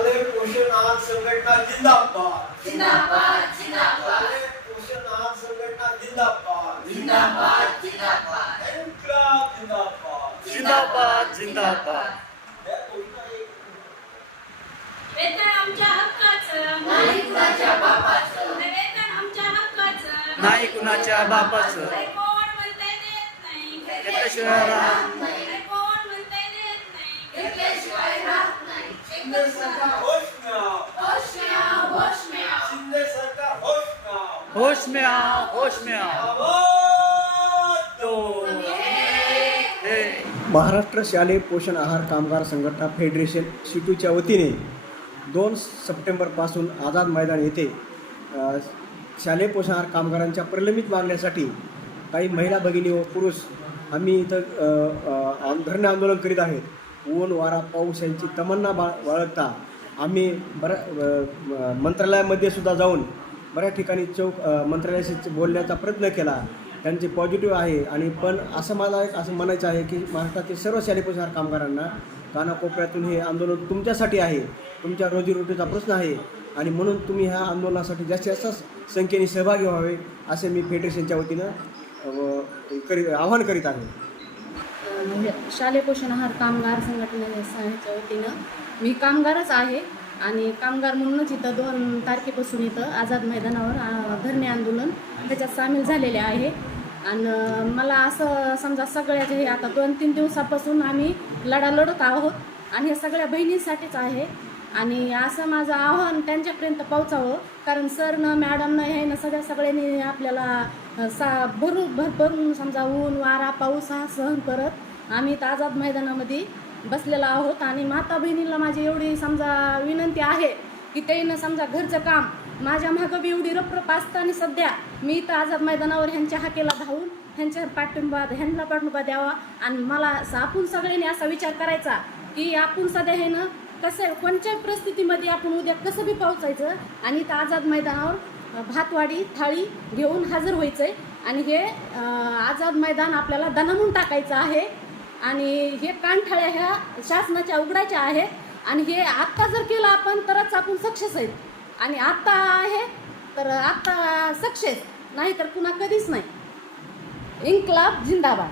शालेय पोषण आहार संघटना जिंदाबाद. जिंदाबाद जिंदाबाद. शालेय पोषण आहार संघटना जिंदाबाद. जिंदाबाद जिंदाबाद. इन्क्लाब जिंदाबाद. जिंदाबाद जिंदाबाद. वेतन आमच्या हक्काचं. नाही कुणाच्या बापाचं. वेतन आमच्या हक्काचं. नाही कुणाच्या बापाचं. हे कोण म्हणते देत नाही. घेतल्याशिवाय राहत नाही. शिंदे सरकार होश में आओ होश में आओ होश में आओ शिंदे सरकार होश में आओ होश में आओ होश में आओ आवाज दो. महाराष्ट्र शालेय पोषण आहार कामगार संघटना फेडरेशन शिटूच्या वतीने दोन सप्टेंबरपासून आझाद मैदान येथे शालेय पोषण आहार कामगारांच्या प्रलंबित मागण्यासाठी काही महिला भगिनी व पुरुष आम्ही इथं धरणे आंदोलन करीत आहेत. ऊन वारा पाऊस यांची तमन्ना बा बाळगता. आम्ही बऱ्या मंत्रालयामध्ये सुद्धा जाऊन बऱ्याच ठिकाणी चौक मंत्रालयाशी बोलण्याचा प्रयत्न केला. त्यांचे पॉझिटिव्ह आहे आणि पण असं मला एक असं म्हणायचं आहे की महाराष्ट्रातील सर्व शालेय कामगारांना कानाकोपऱ्यातून हे आंदोलन तुमच्यासाठी आहे. तुमच्या रोजीरोटीचा प्रश्न आहे आणि म्हणून तुम्ही ह्या आंदोलनासाठी जास्तीत जास्त संख्येने सहभागी व्हावे असे मी फेडरेशनच्या वतीनं करीत करी आवाहन करीत आहे. शालेय पोषण आहार कामगार संघटनेच्या वतीनं मी कामगारच आहे आणि कामगार म्हणूनच इथं दोन तारखेपासून इथं आझाद मैदानावर धरणे आंदोलन त्याच्यात सामील झालेले आहे. आणि मला असं समजा सगळ्याचे हे आता दोन तीन दिवसापासून आम्ही लढा लढत आहोत आणि हे सगळ्या बहिणींसाठीच आहे. आणि असं माझं आव्हान त्यांच्यापर्यंत पोहोचावं कारण सरनं मॅडमनं ह्यानं सगळ्या सगळ्यांनी आपल्याला अ, सा भरून भरभरून समजा ऊन वारा पाऊस हा सहन करत आम्ही इथं आझाद मैदानामध्ये बसलेलो आहोत आणि माता बहिणीला माझी एवढी समजा विनंती आहे की त्यानं समजा घरचं काम माझ्या मागं बी एवढी रपरप असताना सध्या मी इथं आझाद मैदानावर ह्यांच्या हाकेला धावून ह्यांच्या पाठिंबा ह्यांना पाठिंबा द्यावा आणि मला असं आपण सगळ्यांनी असा विचार करायचा की आपण सध्या हे ना कसं कोणत्या परिस्थितीमध्ये आपण उद्या कसं बी पोहोचायचं आणि इथं आझाद मैदानावर भातवाडी थाळी घेऊन हजर व्हायचं आहे आणि हे आझाद मैदान आपल्याला दणानून टाकायचं आहे. आणि हे कानठाळ्या ह्या शासनाच्या उघडायच्या आहेत आणि हे आत्ता जर केलं आपण तरच आपण सक्सेस आहेत. आणि आत्ता आहे तर आत्ता सक्सेस. नाही तर पुन्हा कधीच नाही. इन्कलाब जिंदाबाद.